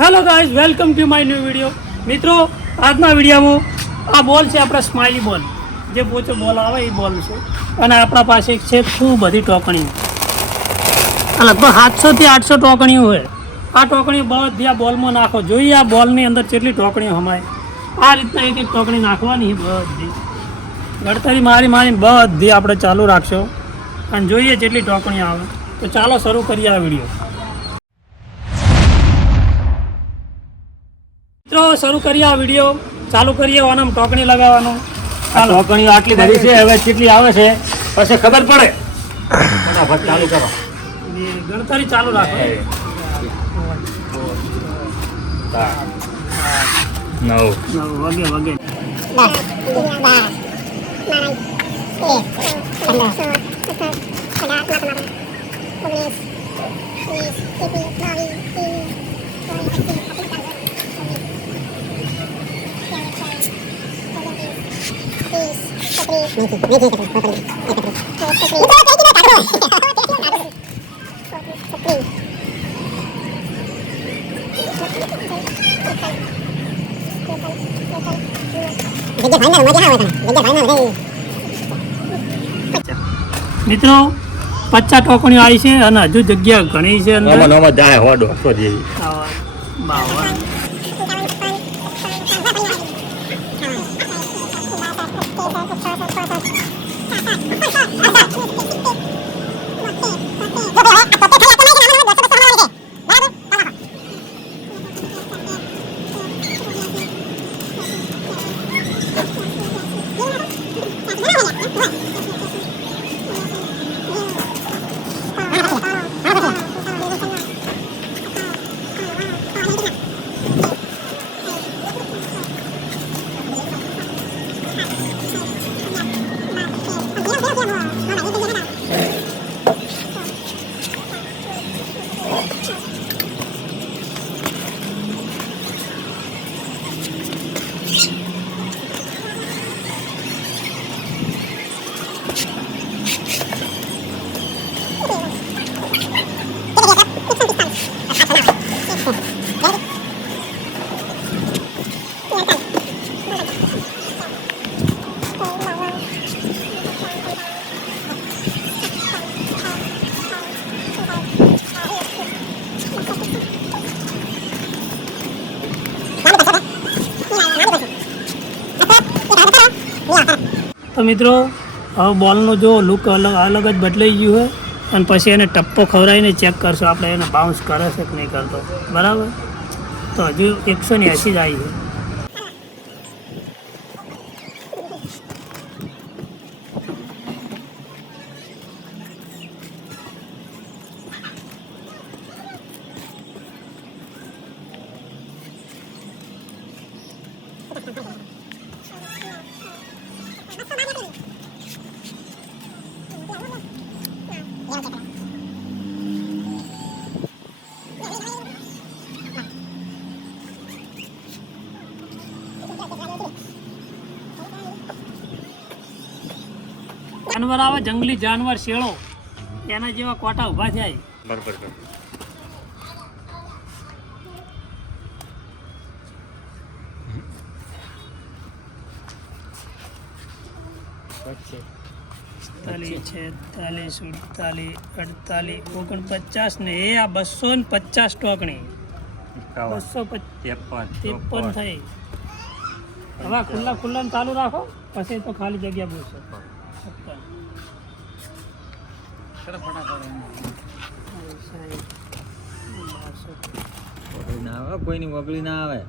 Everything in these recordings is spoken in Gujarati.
Hello guys, welcome to my new video. મિત્રો, આજના વિડીયોમાં આ બોલ છે આપણા સ્માઇલી બોલ, જે પોચો બોલ આવે એ બોલ છે. અને આપણા પાસે છે ખૂબ બધી ટોકણીઓ, લગભગ 700 થી 800 ટોકણીઓ હોય. આ ટોકણીઓ બધી આ બોલમાં નાખો. જોઈએ આ બોલની અંદર કેટલી ટોકણીઓ હમાય. આ રીતના એક એક ટોકણી નાખવાની બધી ગણતરી મારી બધી આપણે ચાલુ રાખશો અને જોઈએ જેટલી ટોકણીઓ આવે. તો ચાલો શરૂ કરીએ આ વિડીયો. મિત્રો, શરૂ કરીએ આ વિડીયો. ચાલુ કરીએ. આનામ ટોકણી લગાવવાનું. ટોકણીઓ આટલી બધી છે, હવે કેટલી આવે છે પછી ખબર પડે. ફટાફટ ચાલુ કરો. ગણતરી ચાલુ રાખો. 9 વગે 50 મિત્રો 50 ટોકણીઓ આવી છે અને હજુ જગ્યા ઘણી છે અંદર. જાય 100 જેવી. 52 તો મિત્રો, હવે બોલનો જો લુક અલગ જ બદલાઈ ગયું હોય. અને પછી એને ટપ્પો ખવડાવીને ચેક કરશો આપણે એને બાઉન્સ કરે છે કે નહીં કરતો. બરાબર. તો હજુ 180 જ આવી છે. જાનવર આવે, જંગલી જાનવર, શેળો, એના જેવા કોટા ઊભા થાય. બરાબર. પિસ્તાલીસ, 46, 48, 49 ને એ આ 250 ટોકણી. 253 થઈ. હવે ખુલ્લા ચાલુ રાખો, પછી તો ખાલી જગ્યા બોલશો. 57, કોઈની વગડી ના આવે.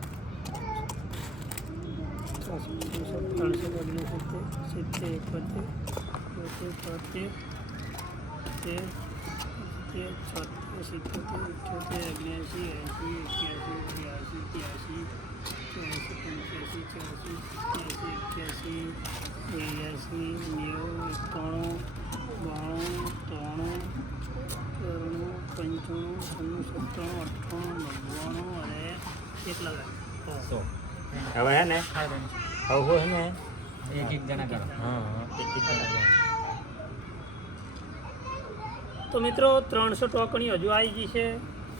100 હવે હે ને હવે ને એક જણા કરો. એક જણા. તો મિત્રો 300 ટોકણી હજુ આવી ગઈ છે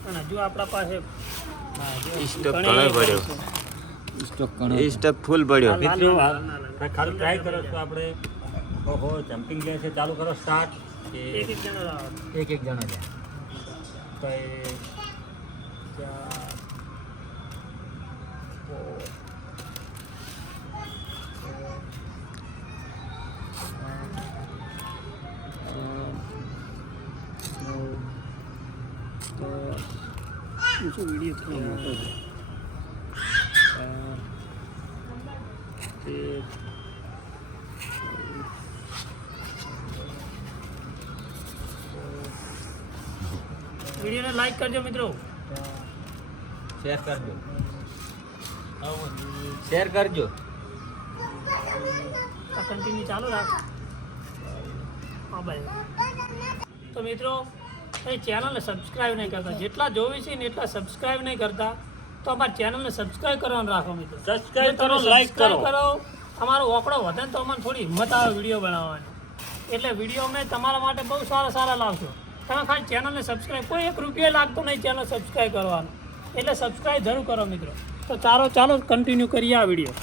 અને હજુ આપણા પાસે સ્ટોક ઘણો પડ્યો, સ્ટોક ફૂલ પડ્યો. મિત્રો ખાલી ટ્રાય કરો તો આપણે ઓહો જમ્પિંગ લે છે, ચાલુ કરો સ્ટાર્ટ. એક જણો રાહ. એક જણો છે. વિડીયો થોડો મોટો છે. વિડીયોને લાઈક કરજો મિત્રો, શેર કરજો, શેર કરજો. આ કન્ટિન્યુ ચાલુ રાખ. હા ભાઈ, તો મિત્રો એ ચેનલને સબસ્ક્રાઈબ નહીં કરતા, જેટલા જોવી છે ને એટલા સબસ્ક્રાઈબ નહીં કરતા, તો અમારી ચેનલને સબસ્ક્રાઈબ કરવાનું રાખો મિત્રો. સબસ્ક્રાઇબ કરો, લાઈક કરો. તમારો ઓકળો વધે ને તો અમને થોડી હિંમત આવે વિડીયો બનાવવાની. એટલે વિડીયો અમે તમારા માટે બહુ સારા લાવશો. તમે ખાલી ચેનલને સબસ્ક્રાઈબ, કોઈ 1 રૂપિયા લાગતો નહીં ચેનલ સબસ્ક્રાઈબ કરવાનું, એટલે સબસ્ક્રાઈબ જરૂર કરો મિત્રો. તો ચાલો કન્ટિન્યુ કરીએ આ વિડીયો.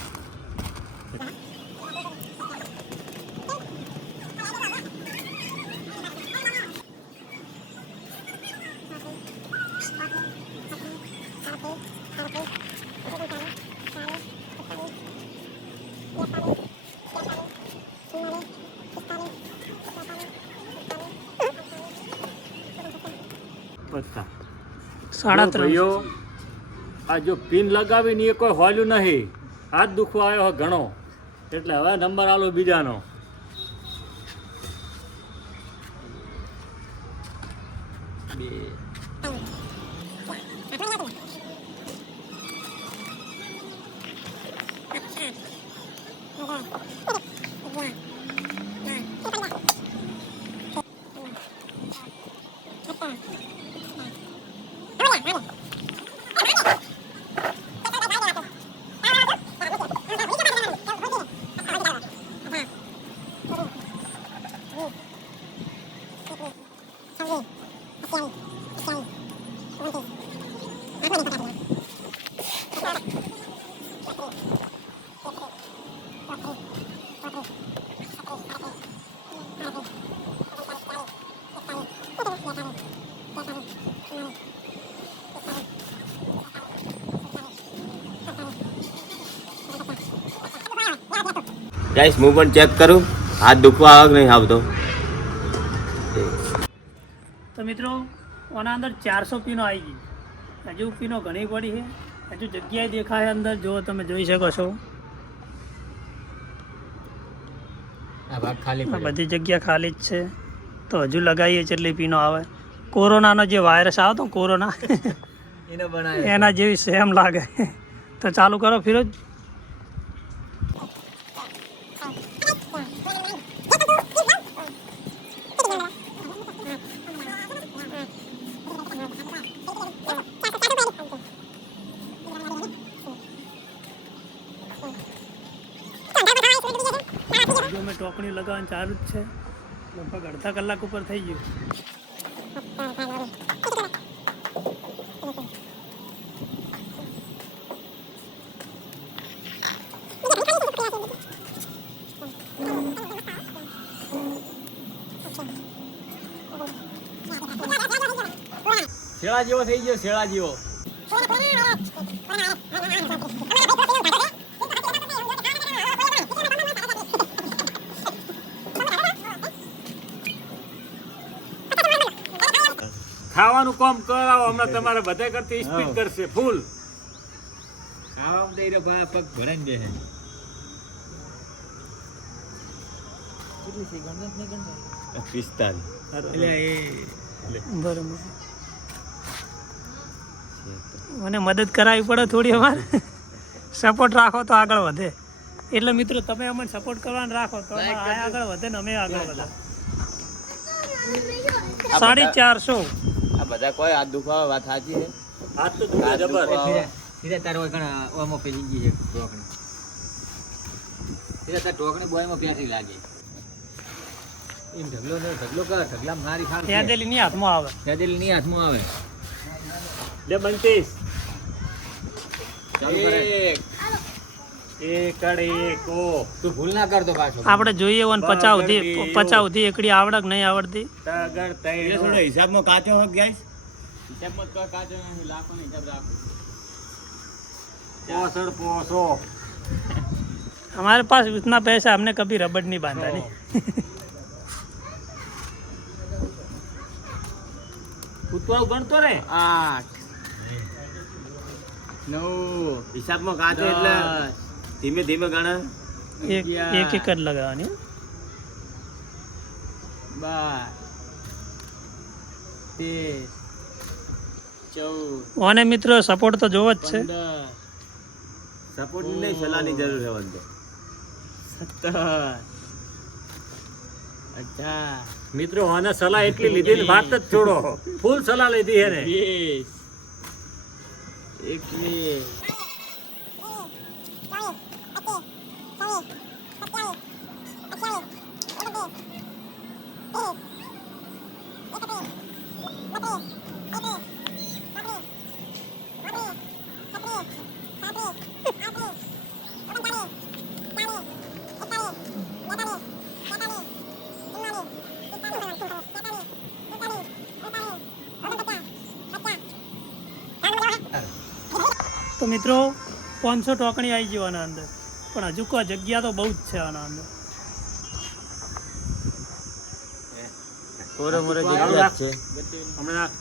સાડા 3 ભાઈઓ, આ જો પિન લગાવીને એ કોઈ હોલ્યું નહીં, હાથ દુખવા આવ્યો ઘણો, એટલે હવે નંબર આલો બીજાનો. ગાઈસ હું પણ ચેક કરું, હાથ દુખવા આવે કે નહીં આવતો. તો મિત્રો આના અંદર 400 પીનો આવી ગઈ, હજુ પીનો ઘણી પડી છે, હજુ જગ્યાએ દેખાય અંદર, જો તમે જોઈ શકો છો આ ભાગ ખાલી આ બધી જગ્યા ખાલી જ છે. તો હજુ લગાવીએ જેટલી પીનો આવે. કોરોનાનો જે વાયરસ આવતો કોરોના એનો બનાવ્યો, એના જેવી સેમ લાગે. તો ચાલુ કરો ફિરોજ. મેં ટોકણી લગાવવાનું ચાલુ જ છે, લગભગ અડધા કલાક ઉપર થઈ ગયું. શેળા જેવો થઈ ગયો, શેળા જેવો. ખાવાનું કામ કરાવો, હમણાં તમારે બધા કરતી સ્પીડ કરશે ફૂલ. ખાવામાં દઈ રહ્યો પગ ભરાઈને બેસે. કેટલી છે ગણત ને ગણત? 45. એટલે બરાબર, મને મદદ કરાવવી પડે થોડી, અમારે સપોર્ટ રાખો તો આગળ વધે. એટલે મિત્રો તમે અમને સપોર્ટ કરવાનું રાખો તો આગળ વધે ને અમે આગળ વધે. 450. આ બધા કોઈ હાથ દુખાવા વાત સાચી છે. હાથ તો દુખે જબર. સીધા તાર હોય ઘણા ઓમો પેલી ગઈ છે ટોકણી. સીધા તાર ટોકણી બોયમાં પેસી લાગી. એમ ઢગલો ને ઢગલો કર, ઢગલા મારી ખાણ. ફેદેલી ની હાથમાં આવે. ફેદેલી ની હાથમાં આવે. લે બંટીસ ચાલુ કરે. એકડેકો. તું ભૂલ ના કરતો પાછો. આપણે જોઈએ ઓન 50 સુધી એકડી આવડે કે નહીં આવડતી. તગર તૈણો. હિસાબમાં કાચો હક ગાઈસ હિસાબમાં તો કાચો નથી, લાખોનો હિસાબ રાખો. પોસડ પોસો. हमारे पास उतना पैसा हमने कभी रबड़ नहीं बांधा नहीं. ઉતવાળું ગણતો રે. 8 9 હિસાબમાં કાચો એટલે ધીમે ધીમે ગણે. एक एक જ લગાવવાની. 12 13 ઓને મિત્રો સપોર્ટ તો જોવો જ છે. 15 સપોર્ટ નહીં, સલાહની જરૂર છે વંદે. 17 18 મિત્રો આને સલાહ એટલી લીધી ને વાત જ છોડો. ફૂલ સલાહ લીધી હે ને. 20 21 તો મિત્રો 500 ટોકણી આવી ગયો આના અંદર, પણ હજુ કોઈ જગ્યા તો બહુ જ છે આના અંદર. કોરે મોરે જગ્યા જ છે. હમણાં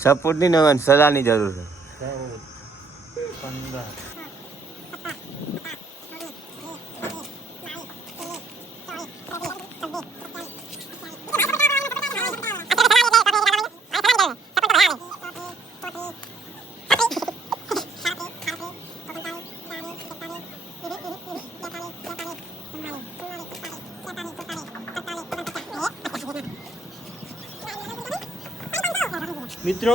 સપોર્ટ ની નવન સલાહની જરૂર છે. 15. મિત્રો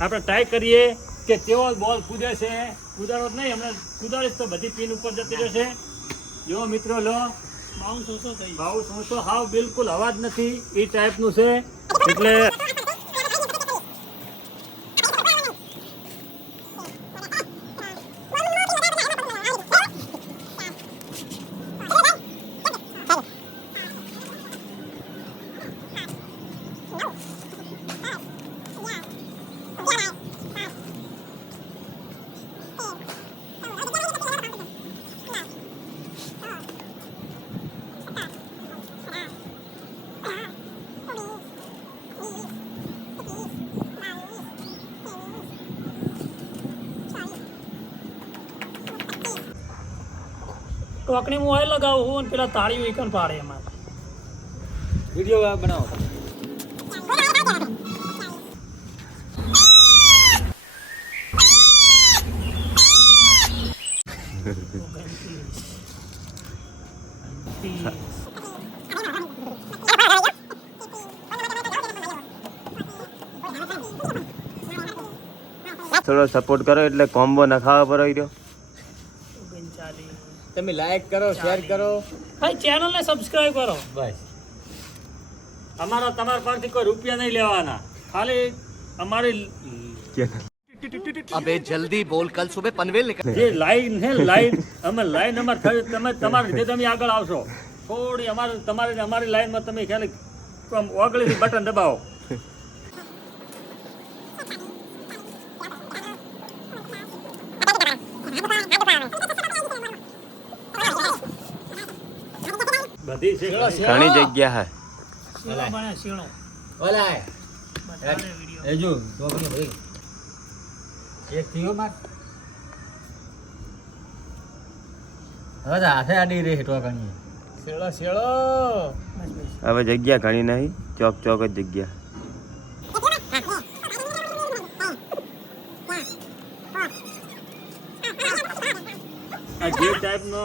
આપણે ટ્રાય કરીએ કે કેવો બોલ કૂદે છે. કૂદાડો જ નહીં, હમણાં કૂદાડીશ તો બધી પિન ઉપર જતી રહેશે. જો મિત્રો લો, બાઉન્સ ઓછો થઈ ગયો. ભાવ શું તો હાવ બિલકુલ અવાજ નથી એ ટાઈપનું છે. એટલે ટોકણી હું ઓઇલ લગાવું હું, અને પેલા તાળીઓ એકન પાડે એમાં. વિડિયો બનાવો. થોડો સપોર્ટ કરો એટલે કોમ્બો નખાવા પર આવી રહ્યો. તમે લાઈક કરો, શેર કરો. ભાઈ ચેનલને સબસ્ક્રાઇબ કરો. બસ તમારા પરથી કોઈ રૂપિયા નહીં લેવાના, ખાલી અમારી अबे जल्दी बोल, कल सुबह पनवेल निकल. જે લાઈન છે લાઈન અમે લાઈન અમાર તમે તમારી રીતે તમે આગળ આવશો. થોડી અમારી લાઈનમાં તમે ખાલી ઓગળીથી બટન દબાવો. બધી છે ઘણી જગ્યા હે. શીણો બને શીણો. ઓલા બધાને વિડીયો. એ જો ટોકણી ભરી. એક થયો માર. હવે તો હાથે આડી રહી ટોકણી. શેળો શેળો. બસ બસ. હવે જગ્યા ઘણી નહીં, ચોક ચોક જ જગ્યા. આ જે ટાઈપનો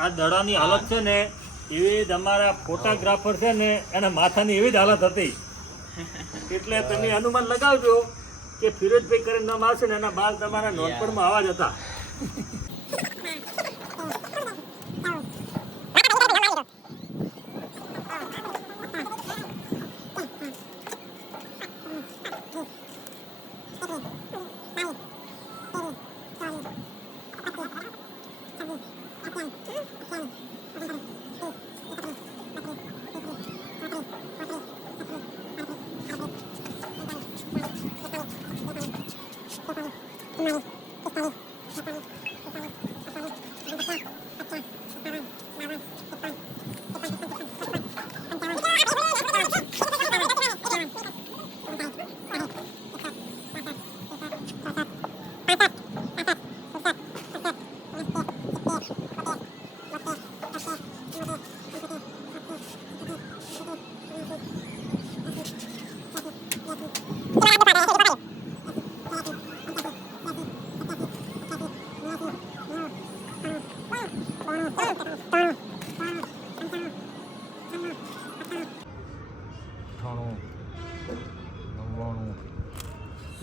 આ દડાની હાલત છે ને, એવી જ અમારા ફોટોગ્રાફર છે ને એના માથાની એવી જ હાલત હતી. એટલે તમે અનુમાન લગાવજો કે ફિરોજભાઈ કરીને નામ આવશે ને એના બાલ તમારા નોનપણમાં આવા જ હતા.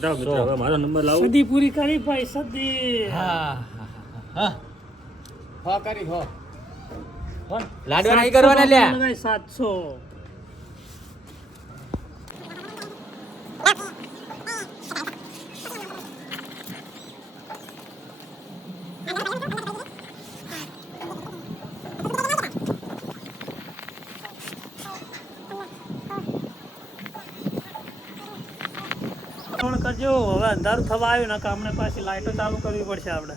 જાઓ મિત્રો, હવે મારો નંબર લાવો. સદી પૂરી કરી ભાઈ, સદી. હો કરી હો લાડવા નહીં કરવાના લ્યા. 700. ફોન કરજો, હવે અંધારું થવા આવ્યું ને અમને પાછી લાઈટો ચાલુ કરવી પડશે આપણે.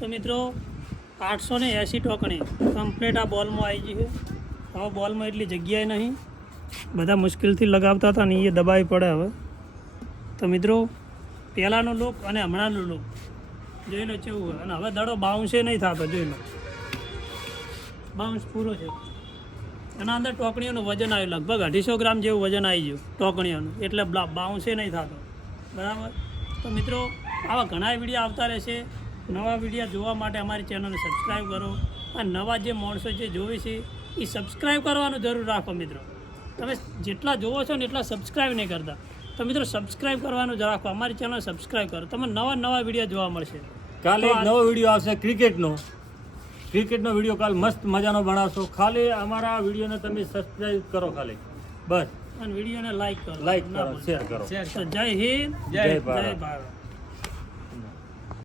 તો મિત્રો 880 ટોકણી કમ્પ્લીટ આ બોલમાં આવી ગઈ છે. હવે બોલમાં એટલી જગ્યાએ નહીં, બધા મુશ્કેલથી લગાવતા હતા ને એ દબાવી પડે હવે. તો મિત્રો પહેલાંનો લુક અને હમણાંનો લુક જોઈ લો કેવું હોય. અને હવે દડો બાઉન્સે નહીં થતો, જોઈ લો બાઉન્સ પૂરો છે. એના અંદર ટોકણીઓનું વજન આવ્યું, લગભગ 250 ગ્રામ જેવું વજન આવી ગયું ટોકણીઓનું, એટલે બાઉન્સે નહીં થતો. બરાબર. તો મિત્રો આવા ઘણા વિડીયો આવતા રહેશે. નવા વિડીયો જોવા માટે અમારી ચેનલને સબસ્ક્રાઈબ કરો. અને નવા જે માણસો જે જોવે છે એ સબસ્ક્રાઈબ કરવાનું જરૂર રાખો મિત્રો. તમે જેટલા જોવો છો ને એટલા સબસ્ક્રાઈબ નહીં કરતા, તો મિત્રો સબસ્ક્રાઈબ કરવાનું જ રાખો. અમારી ચેનલ સબસ્ક્રાઈબ કરો, તમને નવા વિડીયો જોવા મળશે. કાલે એક નવો વિડીયો આવશે ક્રિકેટનો વિડીયો કાલ મસ્ત મજાનો બનાવશો. ખાલી અમારા વિડીયોને તમે સબસ્ક્રાઈબ કરો ખાલી, બસ. અને વિડીયોને લાઈક કરો, લાઈક કરો, શેર કરો. તો જય હિન્દ, જય ભારત. જય ભારત.